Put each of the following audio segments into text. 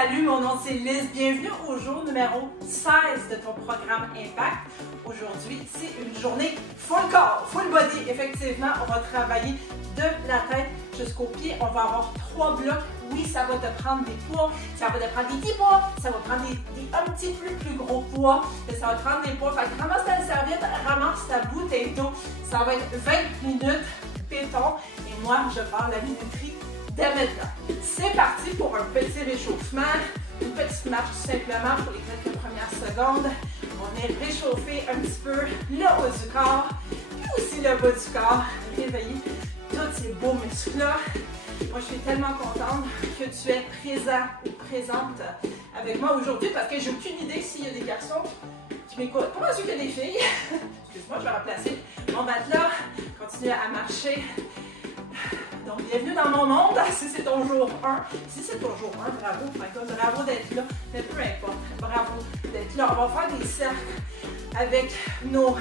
Salut, mon nom c'est Liz. Bienvenue au jour numéro 16 de ton programme Impact. Aujourd'hui, c'est une journée full corps, full body. Effectivement, on va travailler de la tête jusqu'aux pieds. On va avoir 3 blocs. Oui, ça va te prendre des poids, ça va te prendre des petits poids, ça va prendre un petit peu plus gros poids, et ça va te prendre des poids. Fait que ramasse ta serviette, ramasse ta bouteille d'eau. Ça va être 20 minutes, péton. Et moi, je pars la minuterie dès maintenant. C'est parti pour un petit réchauffement, une petite marche tout simplement pour les quelques premières secondes. On est réchauffé un petit peu le haut du corps, puis aussi le bas du corps. Réveiller tous ces beaux muscles-là. Moi, je suis tellement contente que tu es présent ou présente avec moi aujourd'hui parce que j'ai aucune idée s'il y a des garçons qui m'écoutent. Pas sûr qu'il y a des filles. Excuse-moi, je vais remplacer mon matelas. Continue à marcher. Donc, bienvenue dans mon monde. Si c'est ton jour 1, si c'est ton jour 1, bravo. Bravo d'être là. Mais peu importe, bravo d'être là. On va faire des cercles avec nos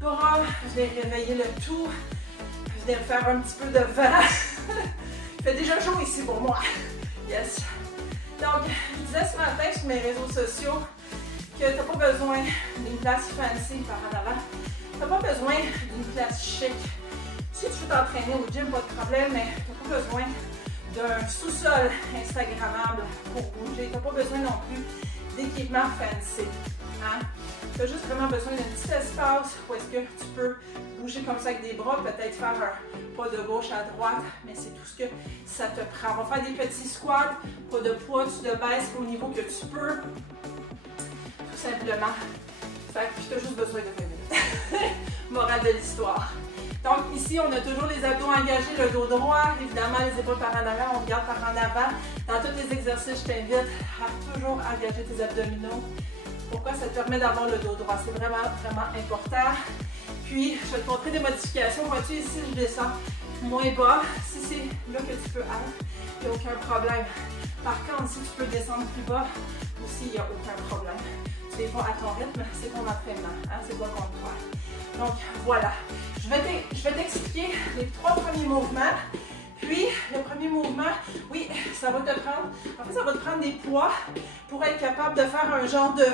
bras. Je vais réveiller le tout. Je vais faire un petit peu de vent. Il fait déjà chaud ici pour moi. Yes. Donc, je disais ce matin sur mes réseaux sociaux que tu n'as pas besoin d'une place fancy par en avant. Tu n'as pas besoin d'une place chic. Si tu veux t'entraîner au gym, pas de problème, mais tu n'as pas besoin d'un sous-sol Instagrammable pour bouger. Tu n'as pas besoin non plus d'équipement fancy. Hein? Tu as juste vraiment besoin d'un petit espace où est-ce que tu peux bouger comme ça avec des bras, peut-être faire un pas de gauche à droite, mais c'est tout ce que ça te prend. On va faire des petits squats, pas de poids, tu te baisses au niveau que tu peux, tout simplement. Fait que tu as juste besoin de 20 minutes. Morale de l'histoire. Donc ici, on a toujours les abdos engagés, le dos droit, évidemment les épaules par en arrière, on regarde par en avant. Dans tous les exercices, je t'invite à toujours engager tes abdominaux. Pourquoi? Ça te permet d'avoir le dos droit. C'est vraiment, vraiment important. Puis, je vais te montrer des modifications. Vois-tu, ici, je descends moins bas. Si c'est là que tu peux être, il n'y a aucun problème. Par contre, si tu peux descendre plus bas, aussi, il n'y a aucun problème. Tu les fais à ton rythme, c'est ton entraînement. Hein? C'est pas contraire. Donc, voilà. Je vais t'expliquer les 3 premiers mouvements. Puis, le premier mouvement, oui, ça va te prendre, en fait, ça va te prendre des poids pour être capable de faire un genre de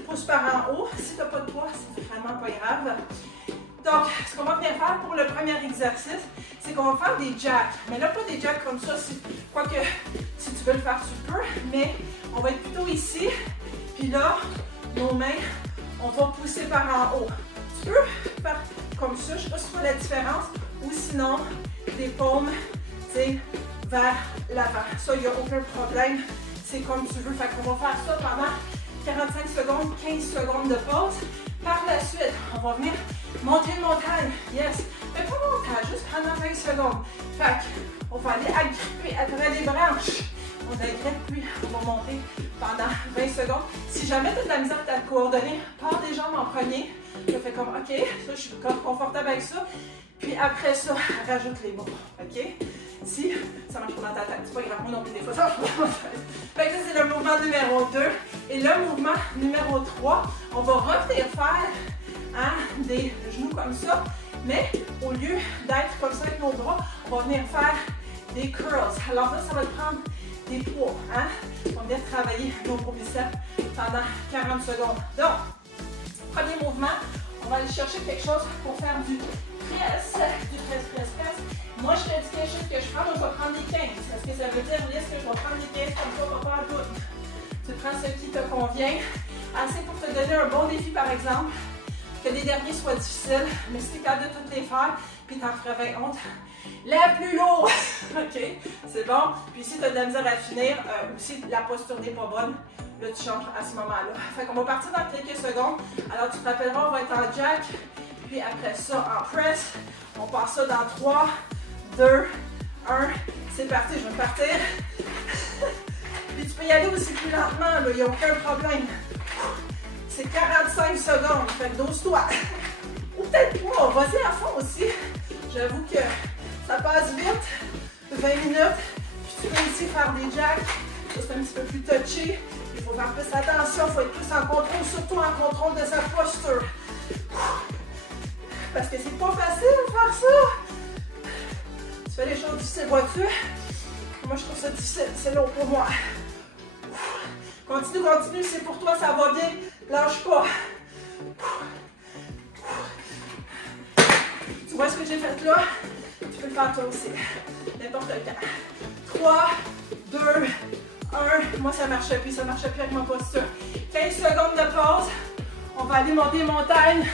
pouce par en haut. Si tu n'as pas de poids, c'est vraiment pas grave. Donc, ce qu'on va venir faire pour le premier exercice, c'est qu'on va faire des jacks. Mais là, pas des jacks comme ça, quoique, si tu veux le faire, tu peux, mais on va être plutôt ici. Puis là, nos mains, on va pousser par en haut. Tu peux faire comme ça, je ne sais pas si tu vois la différence, ou sinon, les paumes, vers l'avant. Ça, il n'y a aucun problème. C'est comme tu veux. Fait qu'on va faire ça pendant 45 secondes, 15 secondes de pause. Par la suite, on va venir monter une montagne. Yes. Mais pas montagne, juste pendant 20 secondes. Fait qu'on va aller agripper à travers les branches. On agrippe, puis on va monter pendant 20 secondes. Si jamais tu as de la misère à te coordonner, pars des jambes en premier. Je fais comme, OK, ça, je suis confortable avec ça. Puis après ça, rajoute les bras. OK? Si ça marche pas dans ta tête, c'est pas grave, moi non plus, des fois ça marche pas dans ta tête. Fait que ça, c'est le mouvement numéro 2. Et le mouvement numéro 3, on va revenir faire des genoux comme ça, mais au lieu d'être comme ça avec nos bras, on va venir faire des curls. Alors là, ça va te prendre des poids. Hein? On va venir travailler nos gros biceps pendant 40 secondes. Donc, premier mouvement, on va aller chercher quelque chose pour faire du press. Moi, je te dis quel chiffre que je prends, donc je vais prendre les 15. Est-ce que ça veut dire, Liz, que je vais prendre les 15 comme ça, on va pas en doute. Tu prends ce qui te convient. Assez pour te donner un bon défi, par exemple, que les derniers soient difficiles, mais si tu es capable de toutes les faire, puis t'en ferais 20 honte, lève plus lourd! OK? C'est bon? Puis si tu as de la misère à finir, ou si la posture n'est pas bonne, là, tu changes à ce moment-là. Fait qu'on va partir dans quelques secondes. Alors, tu te rappelleras, on va être en jack, puis après ça, en press. On part ça dans 3, 2, 1. C'est parti, je vais partir. Puis tu peux y aller aussi plus lentement, il n'y a aucun problème. C'est 45 secondes, fait que dose-toi. Ou peut-être pas, vas-y à fond aussi. J'avoue que ça passe vite, 20 minutes. Puis tu peux aussi faire des jacks. Ça, c'est un petit peu plus touché. Il faut faire plus attention, il faut être plus en contrôle, surtout en contrôle de sa posture. Parce que c'est pas facile de faire ça. Tu fais les choses difficiles, vois-tu? Moi, je trouve ça difficile, c'est long pour moi. Continue, continue, c'est pour toi, ça va bien. Lâche pas. Tu vois ce que j'ai fait là? Tu peux le faire toi aussi. N'importe quand. 3, 2, 1. Moi, ça marche plus avec ma posture. 15 secondes de pause. On va aller monter les montagnes.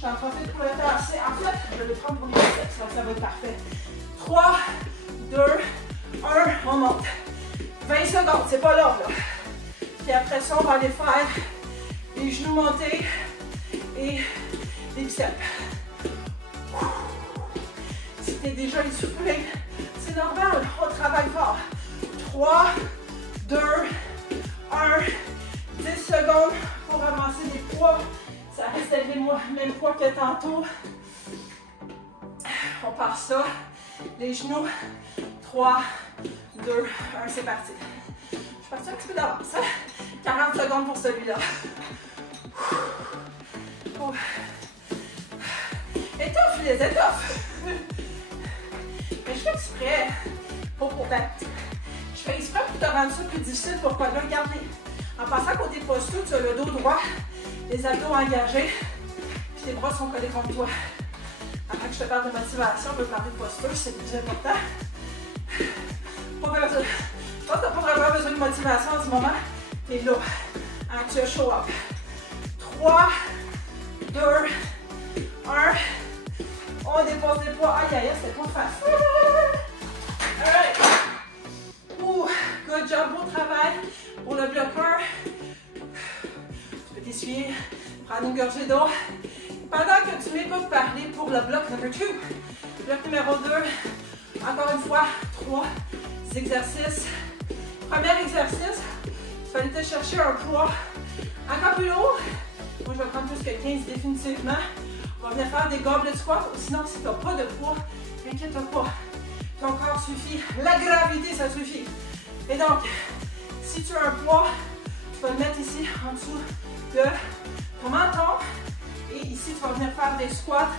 J'en profite pour le tasser. En fait, je vais le prendre pour les biceps. Ça va être parfait. 3, 2, 1. On monte. 20 secondes, c'est pas long là. Puis après ça, on va aller faire les genoux montés et les biceps. Si tu es déjà essoufflé, c'est normal, on travaille fort. 3, 2, 1, 10 secondes pour avancer les poids. Ça reste avec le même poids que tantôt. On part ça. Les genoux. 3, 2, 1, c'est parti. Je suis partie un petit peu d'avance. 40 secondes pour celui-là. Étouffe, les étoffes. Mais je fais exprès pour je fais exprès pour te rendre ça plus difficile pour pas le garder. En passant côté posture, tu as le dos droit, les abdos engagés, puis tes bras sont collés contre toi. Avant que je te parle de motivation, on peut parler de posture, c'est le plus important. Je pense que tu n'as pas vraiment besoin de motivation en ce moment. Tu es là. Hein, tu as show up. 3, 2, 1. On dépose les poids. Aïe, aïe, c'était pas facile. Alright. Good job, beau travail. Pour le bloqueur, tu peux t'essuyer, prendre une gorgée d'eau. Pendant que tu m'écoutes parler pour le bloc number 2. Bloc numéro 2. Encore une fois, 3 exercices. Premier exercice, tu vas aller te chercher un poids encore plus lourd. Moi, je vais prendre plus que 15 définitivement. On va venir faire des goblet squats. Sinon, si tu n'as pas de poids, t'inquiète pas. Ton corps suffit. La gravité, ça suffit. Et donc, si tu as un poids, tu vas le mettre ici en dessous de ton menton. Et ici, tu vas venir faire des squats.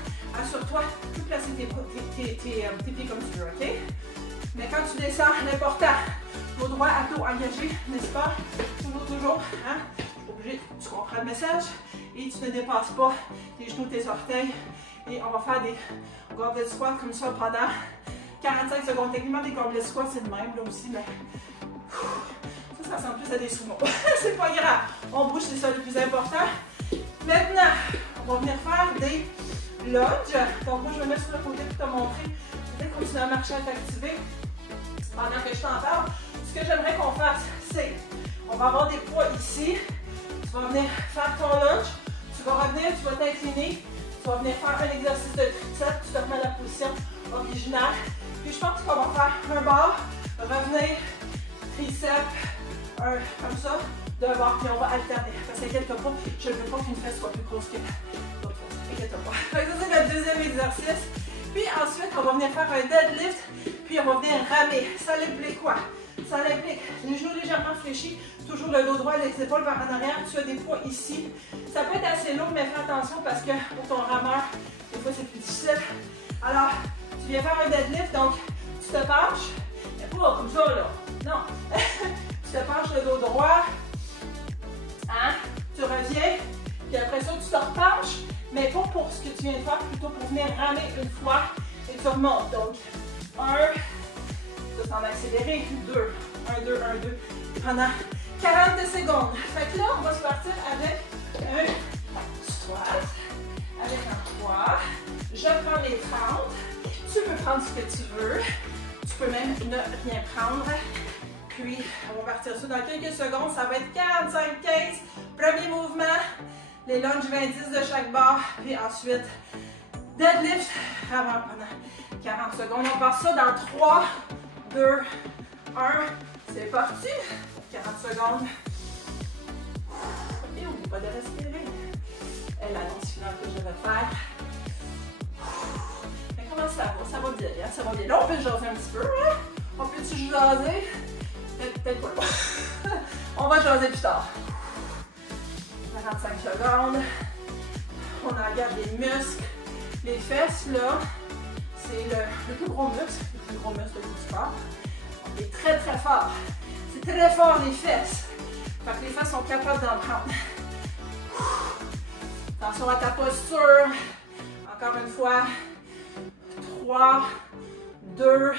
Assure-toi de placer tes pieds comme tu veux, ok? Mais quand tu descends, l'important, vos droits à dos engagés, n'est-ce pas? Toujours, hein? Obligé, tu comprends le message. Et tu ne dépasses pas tes genoux, tes orteils. Et on va faire des goblet squats comme ça pendant 45 secondes. Techniquement, des goblet squats, c'est le même là aussi, mais ça ressemble plus à des sumo. C'est pas grave. On bouge, c'est ça le plus important. Maintenant, on va venir faire des lunges. Donc, moi, je vais mettre sur le côté pour te montrer. Peut-être continuer à marcher, à t'activer pendant que je t'en parle. Ce que j'aimerais qu'on fasse, c'est on va avoir des poids ici. Tu vas venir faire ton lunge. Tu vas revenir, tu vas t'incliner. Tu vas venir faire un exercice de triceps. Tu te remets à la position originale. Puis je pense qu'on va faire un bar, revenir, triceps, comme ça, devant, puis on va alterner. Parce qu'inquiète pas, je ne veux pas qu'une fesse soit plus grosse que l'autre fesse. Inquiète pas. Ça, c'est le deuxième exercice. Puis ensuite, on va venir faire un deadlift, puis on va venir ramer. Ça implique quoi? Ça implique les genoux légèrement fléchis, toujours le dos droit, les épaules vers en arrière. Tu as des poids ici. Ça peut être assez lourd, mais fais attention parce que pour ton rameur, des fois c'est plus difficile. Alors, tu viens faire un deadlift, donc tu te penches, mais pas comme ça là. Non. Tu te penches le dos droit. Hein? Tu reviens, puis après ça, tu te repenches, mais pas pour ce que tu viens de faire, plutôt pour venir ramer une fois et tu remontes. Donc, 1, ça s'en va accélérer, 2, 1, 2, 1, 2, pendant 40 secondes. Fait que là, on va se partir avec un squat, avec un 3. Je prends les fentes. Tu peux prendre ce que tu veux. Tu peux même ne rien prendre. Puis, on va partir ça dans quelques secondes. Ça va être 45-15. Premier mouvement. Les lunges 20-10 de chaque barre. Puis ensuite, deadlift avant pendant 40 secondes. On part ça dans 3, 2, 1. C'est parti. 40 secondes. Et n'oublie pas de respirer. Et l'annonce finale que je vais faire. Mais comment ça va? Ça va bien, hein? Ça va bien. Là, on peut jaser un petit peu, hein? On peut-tu jaser? Peut-être pas. On va jaser plus tard. 45 secondes. On engage les muscles. Les fesses, là, c'est le plus gros muscle. Le plus gros muscle du sport. On est très, très fort. C'est très fort, les fesses. Fait que les fesses sont capables d'en prendre. Attention à ta posture. Encore une fois. 3, 2,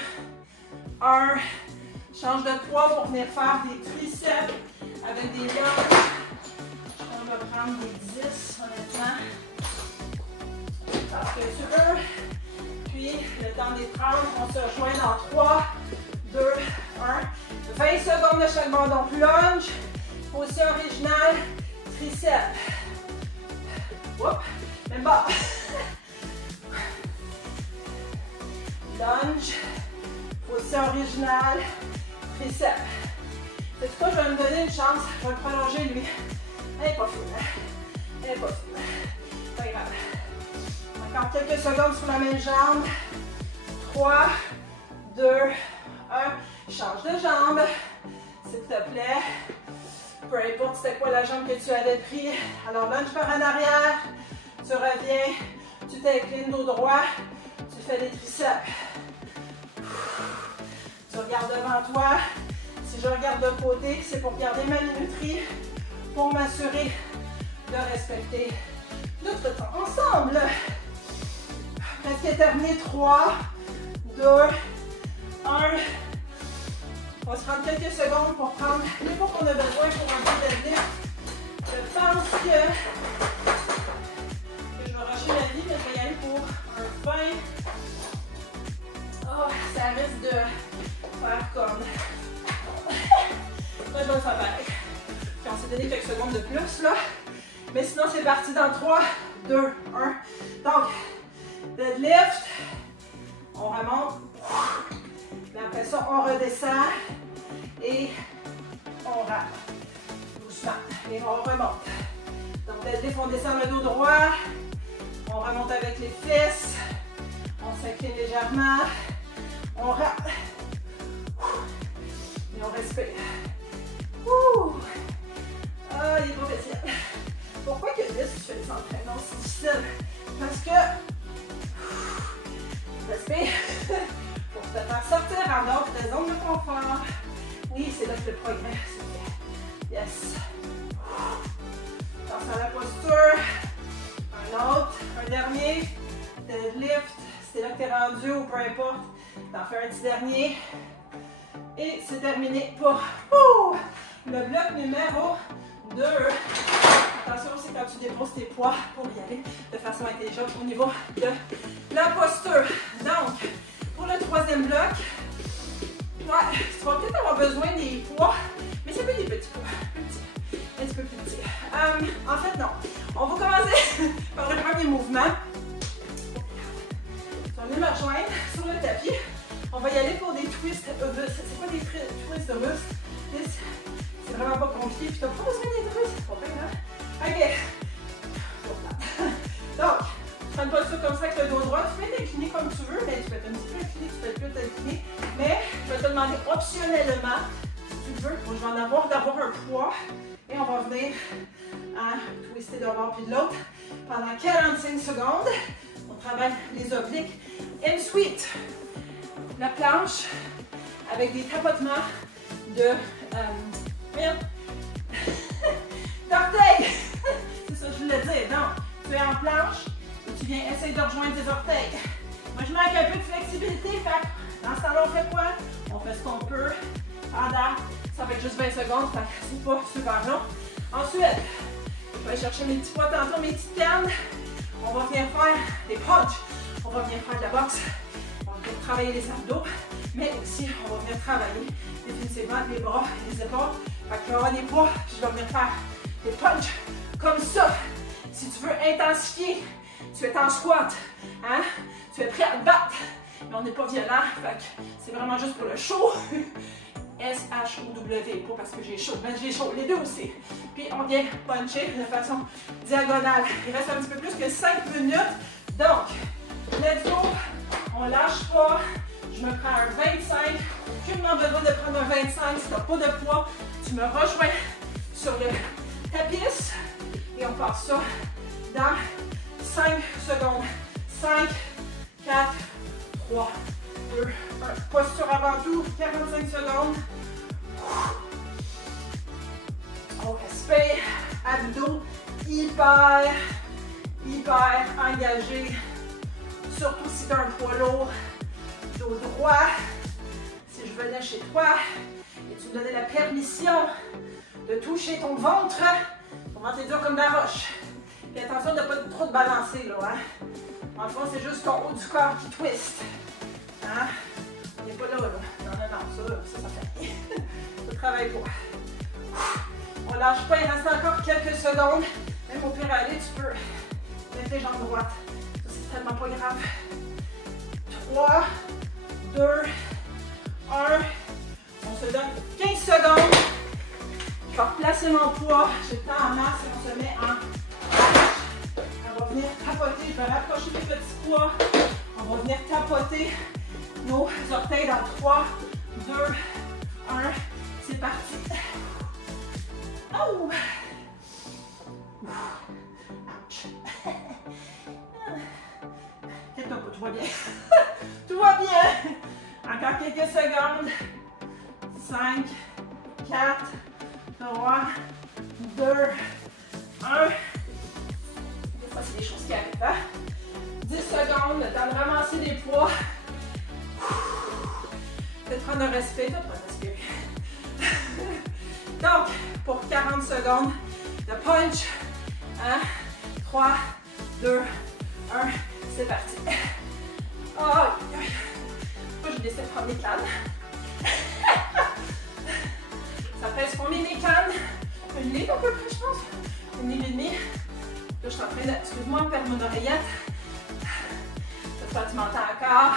1. Change de poids pour venir faire des triceps avec des liens. On va prendre des 10, honnêtement. Parce que tu veux. Puis, le temps des prendre, on se rejoint dans 3, 2, 1. 20 secondes de chaque bord. Donc, lunge, position originale, triceps. Oups, même bas. Lunge, position originale, triceps. C'est pourquoi je vais me donner une chance. Je vais le prolonger, lui. Elle n'est pas fine. Elle n'est pas fine. Pas grave. Encore quelques secondes sur la même jambe. 3, 2, 1. Change de jambe, s'il te plaît. Peu importe c'était quoi la jambe que tu avais pris. Alors, lunge par en arrière. Tu reviens. Tu t'inclines dos droit. Tu fais des triceps. Tu regardes devant toi. Si je regarde de côté, c'est pour garder ma minuterie, pour m'assurer de respecter notre temps ensemble. Presque terminé. 3, 2, 1. On va se prendre quelques secondes pour prendre les poids qu'on a besoin pour un peu deadlift. Je pense que je vais rusher ma vie, mais je vais y aller pour un 20. Oh, ça risque de faire comme... Moi, je vais le faire pareil. Puis on s'est donné quelques secondes de plus, là. Mais sinon, c'est parti dans 3, 2, 1. Donc, deadlift. On remonte. Puis après ça, on redescend. Et on rame. Doucement. Et on remonte. Donc, deadlift, on descend le dos droit. On remonte avec les fesses. On s'incline légèrement. On rame. Et on respire. Ouh! Ah, il est pas facile. Pourquoi que tu fais des entraînements si difficiles? Parce que respire pour te faire sortir en dehors de ta zone de confort. Oui, c'est là que le progrès se fait. Yes. Attention à la posture. Un autre, un dernier. Deadlift. C'est là que tu es rendu ou peu importe. T'en fais un petit dernier. Et c'est terminé pour le bloc numéro 2. Attention, c'est quand tu déposes tes poids pour y aller de façon intelligente au niveau de la posture. Donc, pour le troisième bloc, ouais, tu vas peut-être avoir besoin des poids, mais c'est pas des petits poids, un petit peu plus petits. En fait, non. On va commencer par le premier mouvement. Tu vas venir me rejoindre sur le tapis. On va y aller pour des twists de muscles. C'est quoi des twists de muscles? C'est vraiment pas compliqué. Puis t'as pas besoin des twists. C'est pas bien, hein? Ok. Donc, tu prends une posture comme ça avec le dos droit. Tu peux t'incliner comme tu veux, mais tu peux être un petit peu incliné, tu peux plus t'incliner. Mais je vais te demander optionnellement, si tu veux, je vais en avoir d'avoir un poids. Et on va venir twister d'un bord puis de l'autre pendant 45 secondes. On travaille les obliques. Ensuite, la planche avec des tapotements de d'orteils. C'est ça que je voulais dire. Donc, tu es en planche et tu viens essayer de rejoindre tes orteils. Moi, je manque un peu de flexibilité. Fait dans ce temps-là, on fait quoi? On fait ce qu'on peut pendant, ça va être juste 20 secondes. Fait que c'est pas super long. Ensuite, je vais aller chercher mes petits poids tantôt, mes petites cannes. On va venir faire des punches. On va venir faire de la boxe. On va venir travailler les abdos. Mais aussi, on va venir travailler définitivement les bras et les épaules. Fait que je vais avoir des poids, puis je vais venir faire des punches comme ça. Si tu veux intensifier, tu es en squat, hein? Tu es prêt à te battre, mais on n'est pas violent. Fait que c'est vraiment juste pour le show. S-H-O-W, pas parce que j'ai chaud, mais j'ai chaud, les deux aussi. Puis on vient puncher de façon diagonale. Il reste un petit peu plus que 5 minutes. Donc, let's go. On lâche pas. Je me prends un 25. Aucunement besoin de prendre un 25. Si tu n'as pas de poids, tu me rejoins sur le tapis. Et on passe ça dans 5 secondes. 5, 4, 3, 2, 1. Posture avant tout, 45 secondes. abdos hyper engagés. Surtout si tu as un poids lourd. Dos droit. Si je venais chez toi et tu me donnais la permission de toucher ton ventre, ton ventre est dur comme de la roche. Puis attention de ne pas trop te balancer là. Hein? En fond, c'est juste ton haut du corps qui twist. Hein? On n'est pas là. Non, ça fait rien. Ça travaille pas. On lâche pas, il reste encore quelques secondes. Même au pire aller, tu peux mettre les jambes droites. Ça, c'est tellement pas grave. 3, 2, 1. On se donne 15 secondes. Je vais replacer mon poids. J'ai le temps en masse et on se met en... On va venir tapoter. Je vais rapprocher les petits poids. On va venir tapoter nos orteils dans 3, 2, 1. C'est parti. Oh! Ouch! Quelqu'un pas, tout va bien. Tout va bien. Encore quelques secondes. 5, 4, 3, 2, 1. Des fois, c'est des choses qui arrivent. Hein? 10 secondes, le temps de ramasser les poids. Peut-être prendre un respect, peut-être pas respirer. Donc, pour 40 secondes, le punch. 1, 3, 2, 1. C'est parti. Oh, moi, je décide de prendre mes cannes. Ça pèse combien mes cannes? Une livre à peu près, je pense. Une livre et demie. Là, je suis en train de... Excuse-moi, perdre mon oreillette. Toi, tu m'entends encore.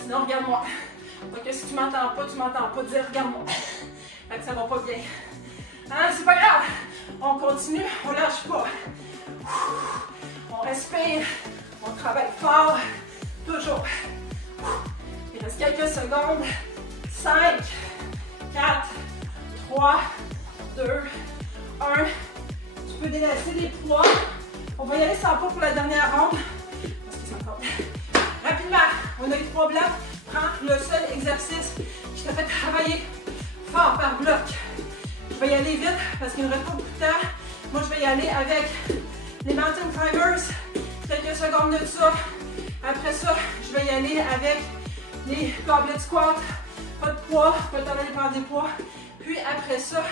Sinon, regarde-moi. Donc, si tu m'entends pas, dire regarde-moi. Fait que ça va pas bien. Hein, c'est pas grave. On continue, on lâche pas. On respire, on travaille fort. Toujours. Il reste quelques secondes. 5, 4, 3, 2, 1. Tu peux délaisser les poids. On va y aller sans pas pour la dernière ronde. Parce que c'est encore... Rapidement, on a eu 3 blocs. Prends le seul exercice qui te fait travailler fort par bloc. Je vais y aller vite parce qu'il ne reste pas beaucoup de temps. Moi, je vais y aller avec les Mountain Climbers. Quelques secondes de ça. Après ça, je vais y aller avec les goblet squats. Pas de poids, pas le temps d'aller prendre des poids. Puis après ça,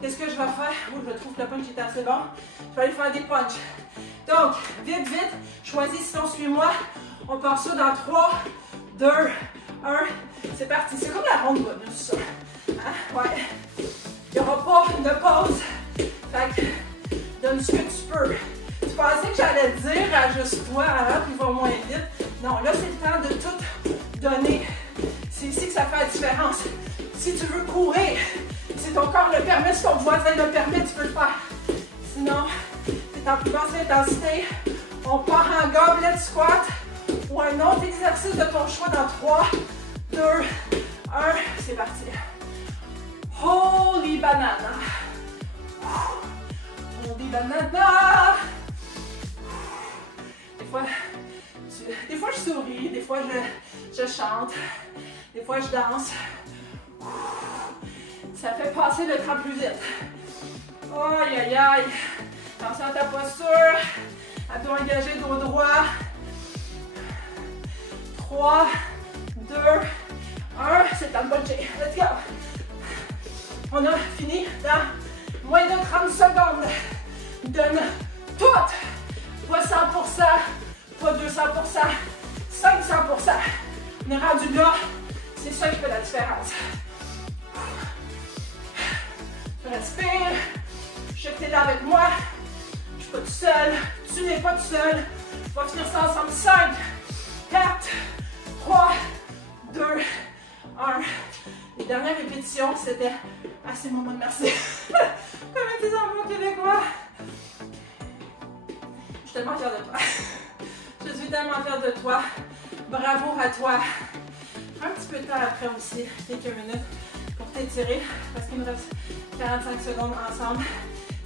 qu'est-ce que je vais faire? Oh, je trouve que le punch est assez bon. Je vais aller faire des punches. Donc, vite, vite, choisis, sinon suis-moi. On part ça dans 3, 2, 1. C'est parti. C'est comme la ronde bonus, ça. Hein? Ouais. Il n'y aura pas de pause. Fait que, donne ce que tu peux. Tu pensais que j'allais te dire, ajuste-toi, hein, puis va moins vite. Non, là, c'est le temps de tout donner. C'est ici que ça fait la différence. Si tu veux courir, si ton corps le permet, si ton voisin le permet, tu peux le faire. Sinon, tu es en plus basse intensité. On part en goblet squat ou un autre exercice de ton choix dans 3, 2, 1. C'est parti. Holy banana. Holy banana. Des fois, je souris, des fois, je chante, des fois, je danse. Ça fait passer le temps plus vite. Aïe, aïe, aïe. Attention à ta posture. Abdos engagés, dos droit. 3, 2, 1. C'est temps de puncher. Let's go. On a fini dans moins de 30 secondes. Donne tout. Pas 100%, pas 200%, 500%. On est rendu là. C'est ça qui fait la différence. Tu respires. Je sais que tu es là avec moi. Je ne suis pas tout seul. Tu n'es pas tout seul. On va finir ça ensemble. 5, 4, 3, 2, 1. Les dernières répétitions, c'était assez mon mot de merci. Comme ils disent en bon québécois. Je suis tellement fière de toi. Je suis tellement fière de toi. Bravo à toi. Un petit peu de temps après aussi, quelques minutes pour t'étirer parce qu'il nous reste 45 secondes ensemble.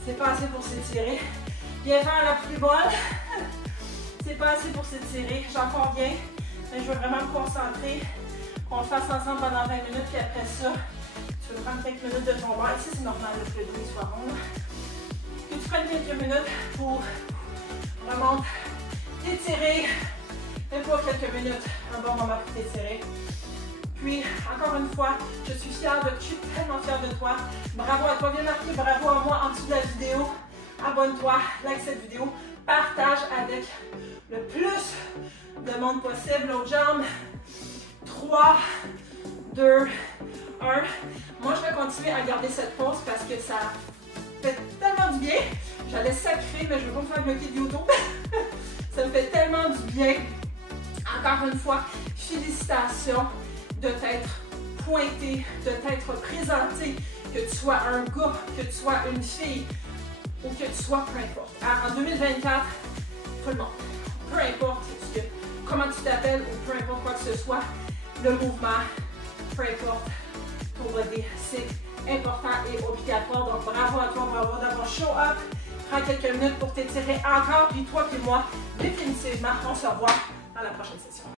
C'est pas assez pour s'étirer. Viens faire la plus bonne. C'est pas assez pour s'étirer, j'en conviens. Mais je veux vraiment me concentrer. Qu'on le fasse ensemble pendant 20 minutes, puis après ça, tu veux prendre quelques minutes de ton verre. Ici, c'est normal que le bruit soit rond. Que prennes quelques minutes pour vraiment t'étirer. Fais-toi quelques minutes, un bon moment pour t'étirer. Puis, encore une fois, je suis fière de toi, je suis tellement fière de toi. Bravo à toi, viens marquer bravo à moi en dessous de la vidéo. Abonne-toi, like cette vidéo, partage avec le plus de monde possible. L'autre jambe. 3, 2, 1. Moi, je vais continuer à garder cette pause parce que ça fait tellement du bien. J'allais sacrer, mais je ne veux pas me faire bloquer de YouTube. Ça me fait tellement du bien. Encore une fois, félicitations de t'être pointé, de t'être présenté, que tu sois un gars, que tu sois une fille ou que tu sois peu importe. En 2024, tout le monde, peu importe comment tu t'appelles ou peu importe quoi que ce soit, le mouvement, peu importe ton body, c'est important et obligatoire. Donc bravo à toi, bravo d'avoir show up. Prends quelques minutes pour t'étirer encore, puis toi puis moi, définitivement, on se revoit dans la prochaine session.